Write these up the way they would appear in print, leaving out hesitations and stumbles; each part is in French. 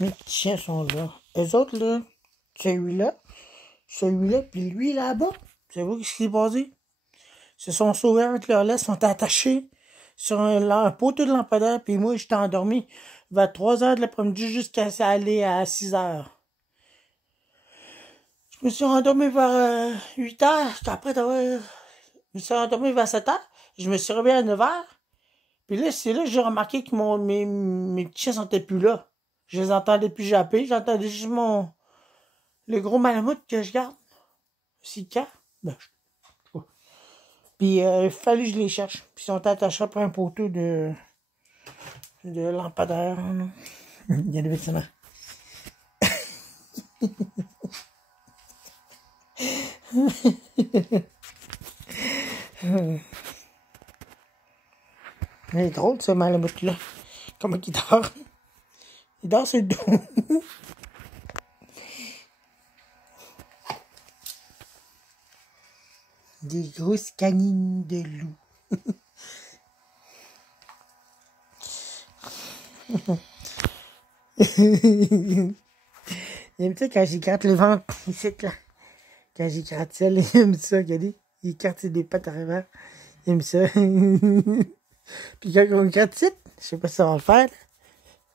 Mes petits chiens sont là. Eux autres, là, celui-là, puis lui, là-bas, savez-vous ce qui s'est passé? Ils se sont sauvés avec leur laisse, sont attachés sur un poteau de lampadaire, puis moi, j'étais endormi vers 3 heures de l'après-midi jusqu'à aller à 6 heures. Je me suis endormi vers 8 heures, après je me suis endormi vers 7 heures, je me suis réveillé à 9 heures, puis là, c'est là que j'ai remarqué que mes petits chiens sont plus là. Je les entendais plus japper, j'entendais juste le gros malamute que je garde. C'est quand? Ben, puis il fallait que je les cherche. Puis ils sont attachés après un poteau de lampadaire. Il y a des vêtements. Il est drôle ce malamute-là. Comment il dort? Il dort sur le dos. Des grosses canines de loup. Il aime ça quand j'y gratte le ventre. Ici, là. Quand j'y gratte ça, il aime ça. Regardez, il écarte des pattes arrière. Il aime ça. Puis quand on gratte ça, je sais pas si ça va le faire.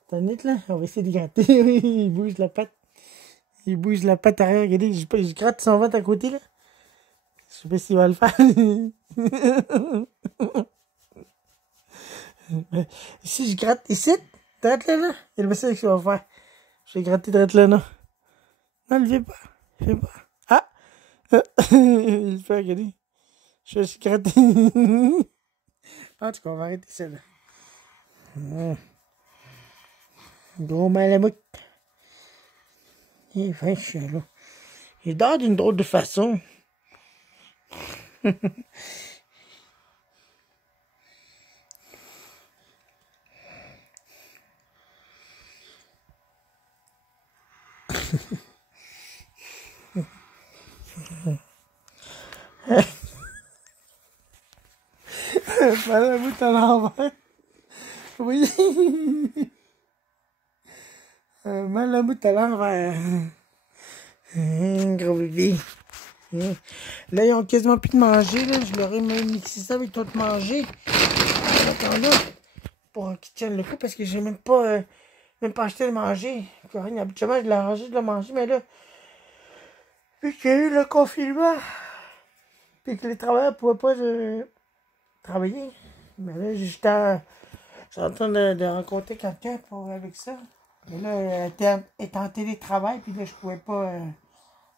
T'as net là? On va essayer de gratter. Il bouge la patte. Il bouge la patte arrière. Regardez, je gratte son ventre à côté là. Je sais pas s'il va le faire. Si je gratte ici, drette là, il va savoir ce qu'il va faire. Je vais gratter drette là, non. Non, il ne fait pas. Il fait pas. Ah! Il le fait, regardez. Je vais gratter. En tout cas, on va arrêter ça là. Gros malamute. Il est fin chien là. Il dort d'une drôle de façon. Malamute à l'envers. Oui. Malamute à l'envers. Gros bébé. Là, ils ont quasiment plus de manger. Là. Je leur ai même mixé ça avec tout manger. Attends-là. Pour qu'ils tiennent le coup parce que j'ai même pas acheté de manger. Corinne, habituellement, je l'ai arrangé de le manger, mais là, vu qu'il y a eu le confinement, puis que les travailleurs ne pouvaient pas travailler, mais là, j'étais en train de rencontrer quelqu'un avec ça. Mais là, elle était en télétravail, puis là, je pouvais pas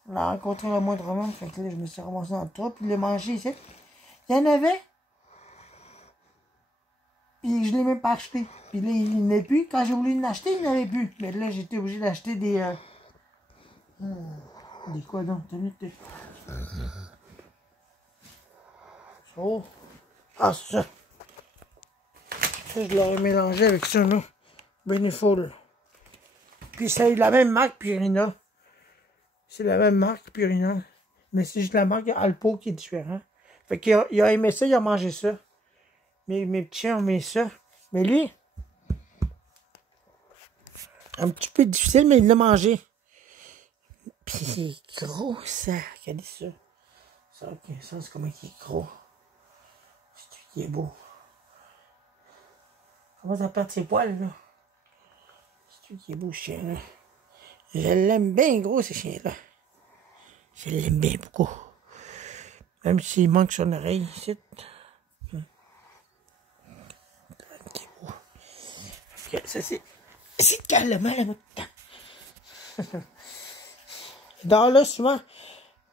la rencontrer le moindrement. Fait que là, je me suis ramassé dans le trou, puis le manger ici. Il y en avait. Puis je l'ai même pas acheté. Puis là, il n'y en a plus. Quand j'ai voulu l'acheter, il n'y en avait plus. Mais là, j'étais obligé d'acheter des... des quoi donc? Oh. Ah, c'est ça. Ça, je l'aurais mélangé avec ça, là. Beneful. Puis c'est la même marque Purina. C'est la même marque Purina. Mais c'est juste la marque Alpo qui est différente. Fait qu'il a aimé ça, il a mangé ça. Mes petits chiens ont aimé ça. Mais lui, un petit peu difficile, mais il l'a mangé. Puis c'est gros, ça. Regardez ça. Ça, c'est comment il est gros. C'est lui qui est beau. Comment ça perd ses poils, là? C'est lui qui est beau, ce chien-là. Je l'aime bien gros, ce chien-là. Je l'aime bien beaucoup. Même s'il manque son oreille, ici. Ça, c'est calmement, là. Dans là, souvent.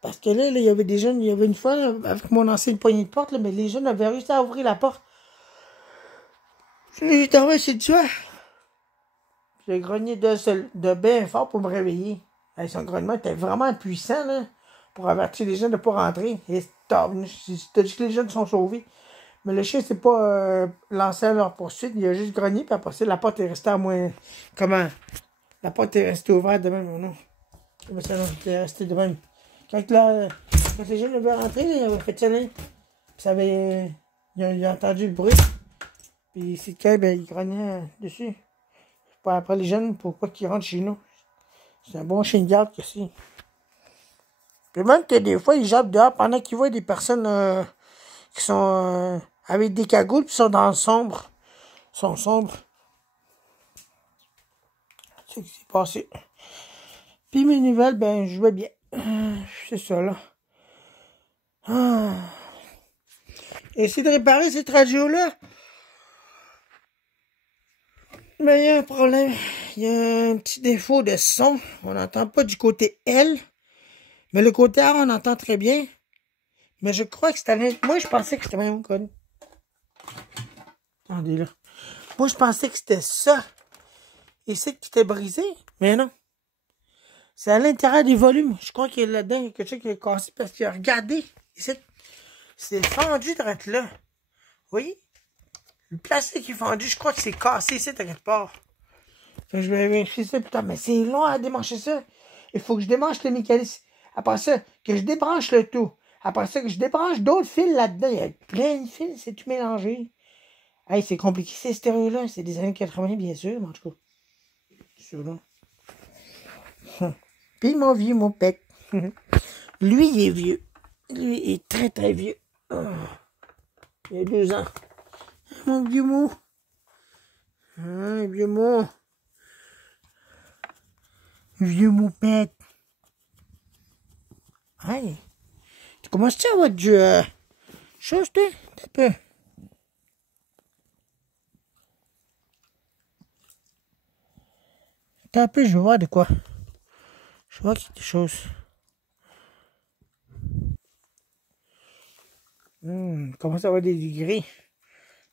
Parce que là, il y avait des jeunes, il y avait une fois, là, avec mon ancienne poignée de porte, là, mais les jeunes avaient réussi à ouvrir la porte. J'ai tombé sur le tueur. J'ai grogné de bien fort pour me réveiller. Et son grognement était vraiment puissant, là, pour avertir les jeunes de ne pas rentrer. Et t'as dit que les jeunes sont sauvés. Mais le chien s'est pas lancé à leur poursuite. Il a juste grogné, puis après ça, la porte est restée à moins... Comment? La porte est restée ouverte de même, non? Mais ça, non, elle est restée de même. Quand les jeunes avaient rentré, ils avaient fait ça, là. Puis ça avait... Il a entendu le bruit. Puis c'est quand, ben, il grognait dessus. Pas après les jeunes, pourquoi qu'ils rentrent chez nous. C'est un bon chien de garde que c'est. Puis même que des fois, ils jappent dehors pendant qu'ils voient des personnes qui sont avec des cagoules, puis sont dans le sombre. Ils sont sombres. C'est ce qui s'est passé. Puis mes nouvelles, ben, je vais bien. C'est ça, là. Ah. Essayer de réparer cette radio-là. Mais il y a un problème. Il y a un petit défaut de son. On n'entend pas du côté L. Mais le côté R, on entend très bien. Mais je crois que c'était... Moi, je pensais que c'était même code. Attendez, là. Moi, je pensais que c'était ça. Et c'est qui était brisé. Mais non. C'est à l'intérieur des volumes. Je crois qu'il y a là-dedans quelque chose qui est cassé parce qu'il a regardé. C'est fendu de là. Vous voyez? Le plastique est fendu. Je crois que c'est cassé ici, à quelque part. Fait que je vais vérifier ça plus tard. Mais c'est long à démancher ça. Il faut que je démanche le mécanisme. Après ça, que je débranche le tout. Après ça, que je débranche d'autres fils là-dedans. Il y a plein de fils. C'est tout mélangé. Hey, c'est compliqué ces stéréos-là. C'est des années 80, bien sûr. Mais en tout cas. C'est ça, là. Puis mon vieux mopette. Lui, il est vieux. Lui, il est très, très vieux. Oh. Il a 2 ans. Mon vieux mot. Ah, vieux mot. Vieux mopette. Hey. Tu commences-tu à avoir du... chose, toi? Un peu. T'as un peu, je vais voir de quoi. Je vois quelque chose. Commence à avoir des gris.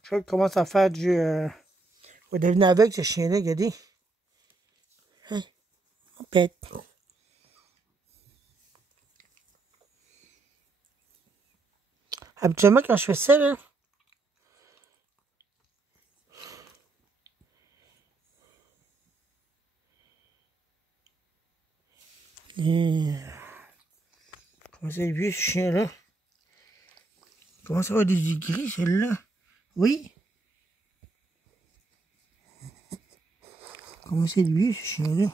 Je crois qu'il commence à faire du... Il va devenir aveugle, ce chien-là, regardez. Hein? On pète. Habituellement, quand je fais ça, là... Comment ça, vieux, ce chien-là? Comment ça va avoir des gris, celle-là? Oui? Comment c'est lui, ce chien-là?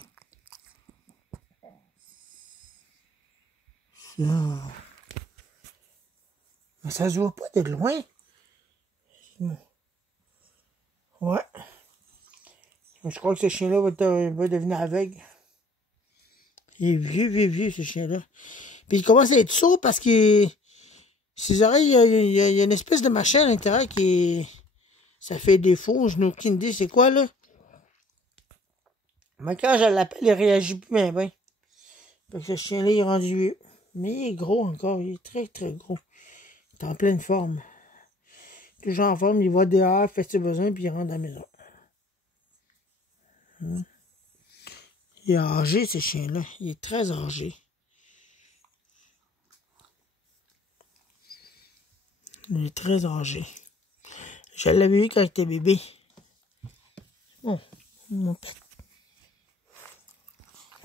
Ça... Mais ça se voit pas de loin. Ouais. Je crois que ce chien-là va devenir aveugle. Il est vieux, vieux, vieux, ce chien-là. Puis il commence à être sourd parce que ses oreilles, il y a une espèce de machin à l'intérieur qui... Ça fait défaut, je n'ai aucune idée c'est quoi, là. Mais quand je l'appelle, il réagit plus bien, ben. Fait que ce chien-là, il est rendu vieux. Mais il est gros encore, il est très, très gros. Il est en pleine forme. Toujours en forme, il va dehors, fait ses besoins, puis il rentre à la maison. Il est âgé, ce chien-là. Il est très âgé. Il est très âgé. Je l'avais vu quand j'étais bébé. Oh, mon père.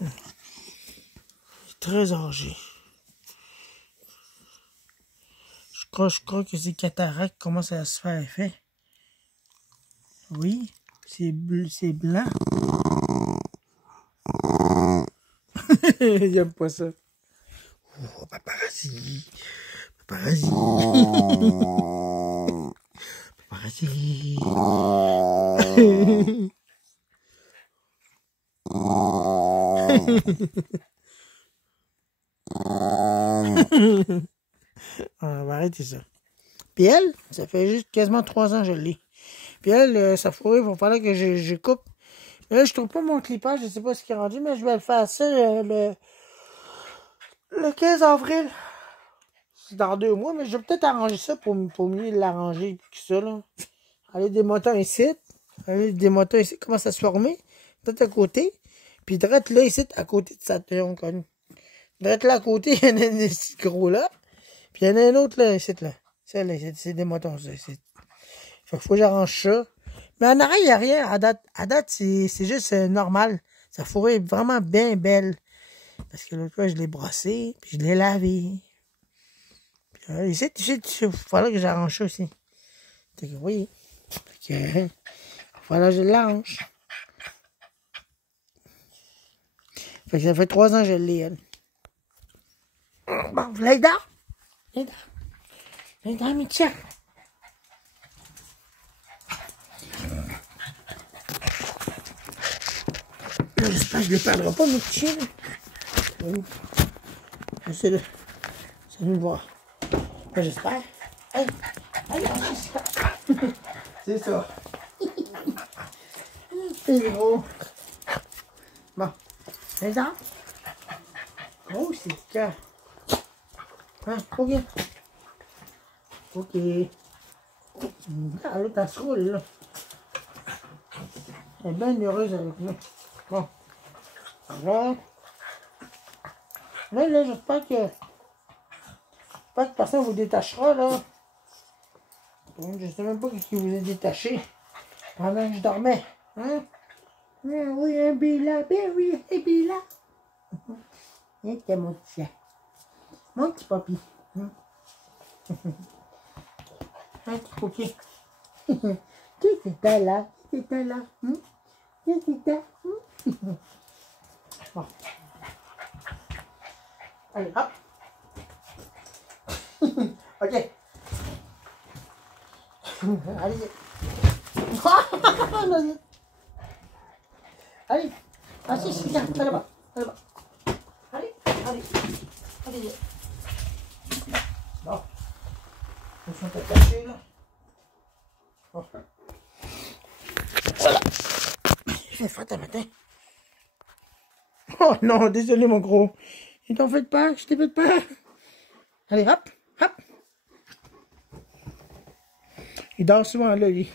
Il est très âgé. Je crois que c'est cataracte commence à se faire effet. Oui, c'est blanc. Il aime pas ça. Oh, paparazzi. Paparazzi. Paparazzi. On va arrêter ça. Puis elle, ça fait juste quasiment 3 ans que je l'ai. Puis elle, sa fourrure, il va falloir que je coupe. Mais là, je trouve pas mon clippage, je sais pas ce qui est rendu, mais je vais le faire ça le 15 avril. C'est dans 2 mois, mais je vais peut-être arranger ça pour mieux l'arranger que ça, là. Aller des moteurs ici. Aller des moteurs ici, commence à se former. Peut-être à côté. Puis direct là, ici, à côté de sa tête, connu. Direct là, à côté, il y en a un petit gros là. Puis il y en a un autre là, ici, là. Celle-là, c'est des moteurs, ça, ici. Fait qu'il faut que j'arrange ça. Mais en arrière, il n'y a rien. À date, c'est juste normal. Sa fourrure est vraiment bien belle. Parce que l'autre fois, je l'ai brossé, puis je l'ai lavé. Puis ici, il fallait que j'arrange ça aussi. Fait que, oui. Fait que, il fallait que je l'arrange. Fait que ça fait 3 ans que je l'ai, elle. Bon, viens là. Viens là. Viens là, Mitya. J'espère que je ne les perdrai pas, mes petits chiens. J'essaie de nous voir. J'espère. Hey, hey, c'est ça. C'est gros. Bon. C'est ça. Oh, c'est le cas. Hein, ok. Ok. Ah, là, t'as se roule, là. Elle est bien heureuse avec nous. Bon. Voilà. Là, j'espère que personne vous détachera, là. Je sais même pas ce qui vous est détaché pendant que je dormais. Hein? Oui, un Bila, ben oui, un Bila. C'était mon petit papy. Un petit coquin. Qui c'était là? Qui était là? Qui était? Bon. Allez, hop. Ok. Allez. Allez. Assis, viens, allez là-bas. Allez là-bas. Allez, allez. Allez. Bon. Ils sont attachés, là. Bon. Voilà. Il fait froid un matin. Oh non, désolé, mon gros. Ils t'en fait pas, je t'ai fait pas. Allez, hop, hop. Il dort souvent là, lui.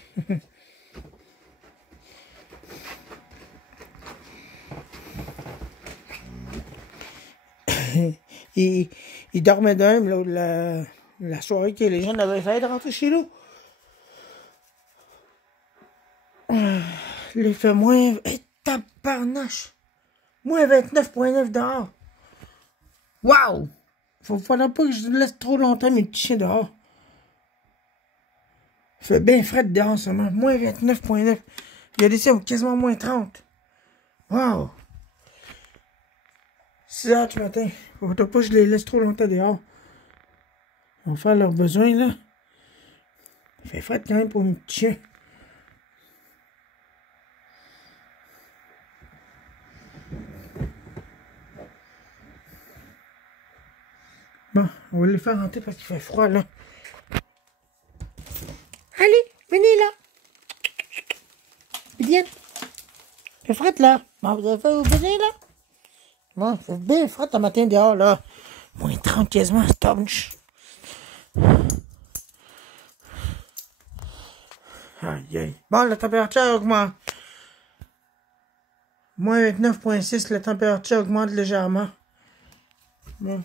il dormait d'un, la soirée que les gens avaient fait de rentrer chez nous. Il fait moins... Hey, tabarnache! Moins 29,9 dehors. Waouh! Faudra pas que je laisse trop longtemps mes petits chiens dehors. Il fait bien frais dehors seulement. Moins 29,9. Il y a des ciels quasiment moins 30. Waouh! 6 heures du matin. Faudra pas que je les laisse trop longtemps dehors. Ils vont faire leurs besoins, là. Il fait frais quand même pour mes petits chiens. Bon, on va les faire rentrer parce qu'il fait froid, là. Allez, venez là. Viens. Il fait frais, là. Bon, vous avez fait vos besoins, là. Bon, il fait bien frais le matin dehors, là. Moins 30 quasiment, stonch. Aïe, aïe. Bon, la température augmente. Moins 29,6, la température augmente légèrement. Bon.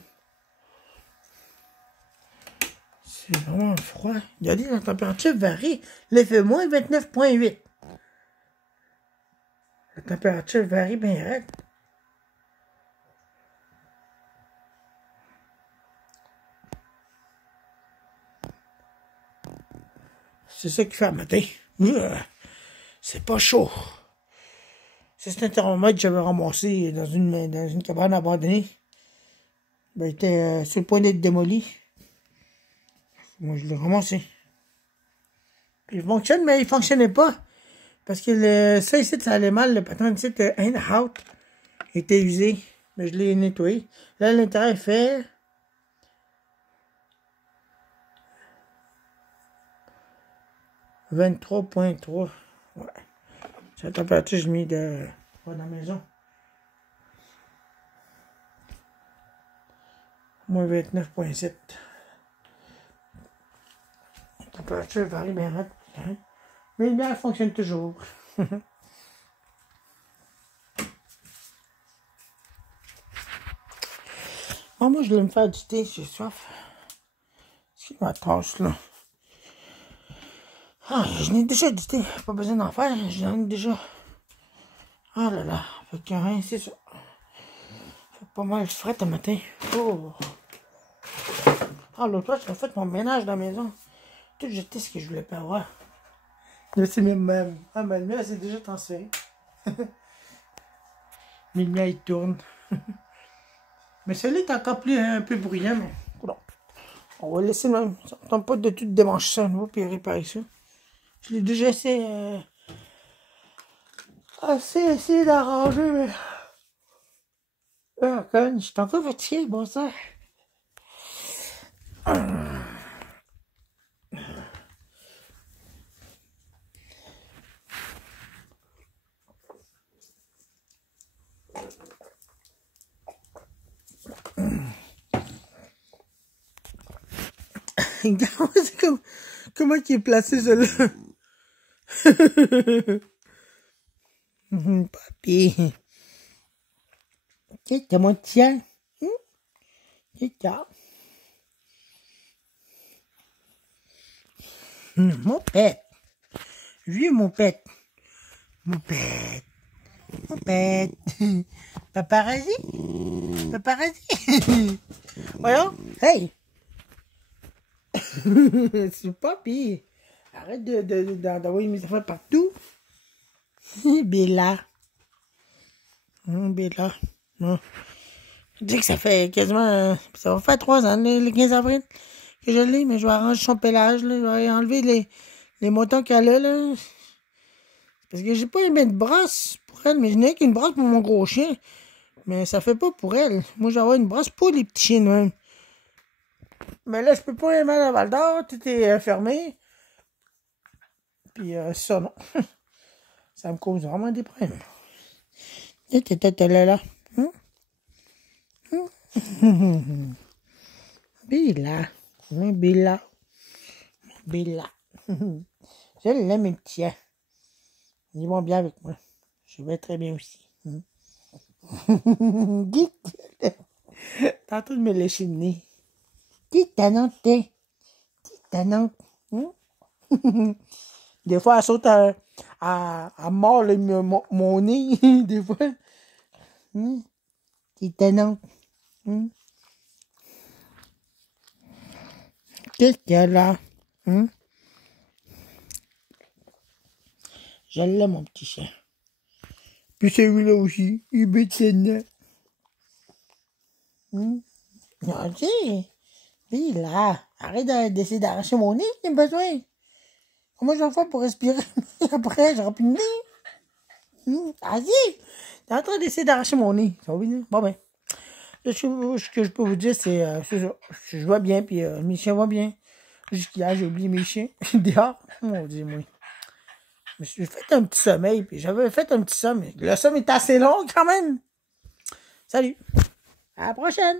C'est vraiment froid. Regardez, la température varie. Là, il fait moins 29,8. La température varie bien raide. C'est ça qu'il fait le matin. C'est pas chaud. C'est cet thermomètre que j'avais ramassé dans une cabane abandonnée. Ben, il était sur le point d'être démoli. Moi, je l'ai ramassé. Puis il fonctionne, mais il fonctionnait pas. Parce que ça ici, ça allait mal. Le patron ici, in out, était usé. Mais je l'ai nettoyé. Là, l'intérieur est fait. « 23,3. Ouais. C'est la température que j'ai mis dans la maison. Moins 29,7. La température varie bien raide. Hein? Mais bien, elle fonctionne toujours. Bon, moi, je vais me faire du thé, j'ai soif. C'est ma tâche, là. Ah, je n'ai déjà du thé. Pas besoin d'en faire, j'en ai déjà. Ah là là, fait que rien, c'est ça. Fait pas mal frais ce matin. Oh. Ah, l'autre fois, j'ai fait mon ménage dans la maison. Tout jeté ce que je voulais pas avoir. C'est même. Ah, mais le mien, c'est déjà transféré. Mais le mien, il tourne. Mais celui-là est encore plus un peu bruyant, mais bon. On va laisser le même. Ça ne tente pas de tout démancher ça à nouveau puis réparer ça. Je l'ai déjà essayé d'arranger, mais. Ah, conne, je suis encore fatigué, bon ça. C'est comme. Comment il est placé, celui-là? Papi. C'est mon tien. C'est ça. Mon pet. Lui, mon pet. Mon pet. Mon pet. Paparazzi. Paparazzi. Voyons. Hey. C'est papi. Arrête d'envoyer mes affaires partout. Bella. Bella. Non. Je dis que ça fait quasiment. Ça va faire 3 ans, le 15 avril, que je l'ai, mais je vais arranger son pelage. Là. Je vais enlever les moutons qu'elle a. Là. Parce que j'ai pas aimé de brosse pour elle, mais je n'ai qu'une brosse pour mon gros chien. Mais ça fait pas pour elle. Moi, j'ai avoir une brosse pour les petits chiens de même. Mais là, je peux pas aimer à Val d'Or, tout est fermé. Puis ça, non. Ça me cause vraiment des problèmes. T'es là. Bella. Bella. Bella. Je l'aime, mes petits. Ils vont bien avec moi. Je vais très bien aussi. Tantôt de me lécher le nez. T'es. Des fois, elle saute à mord mon nez. Des fois. T'es. Qu'est-ce qu'il y a là? Je l'aime, mon petit chien. Puis celui-là aussi, il bête ses nez. Vas-y. Puis là, arrête d'essayer d'arracher mon nez, j'ai besoin. Comment je vais faire pour respirer? Après, j'aurai plus de nez. Vas-y. T'es en train d'essayer d'arracher mon nez. Ça va bien? Bon ben. Là, ce que je peux vous dire, c'est ça. Je vois bien, puis mes chiens vont bien. Jusqu'hier, j'ai oublié mes chiens. Dehors. Mon Dieu, moi. Je me suis fait un petit sommeil, puis j'avais fait un petit sommeil. Le sommeil est assez long quand même. Salut. À la prochaine.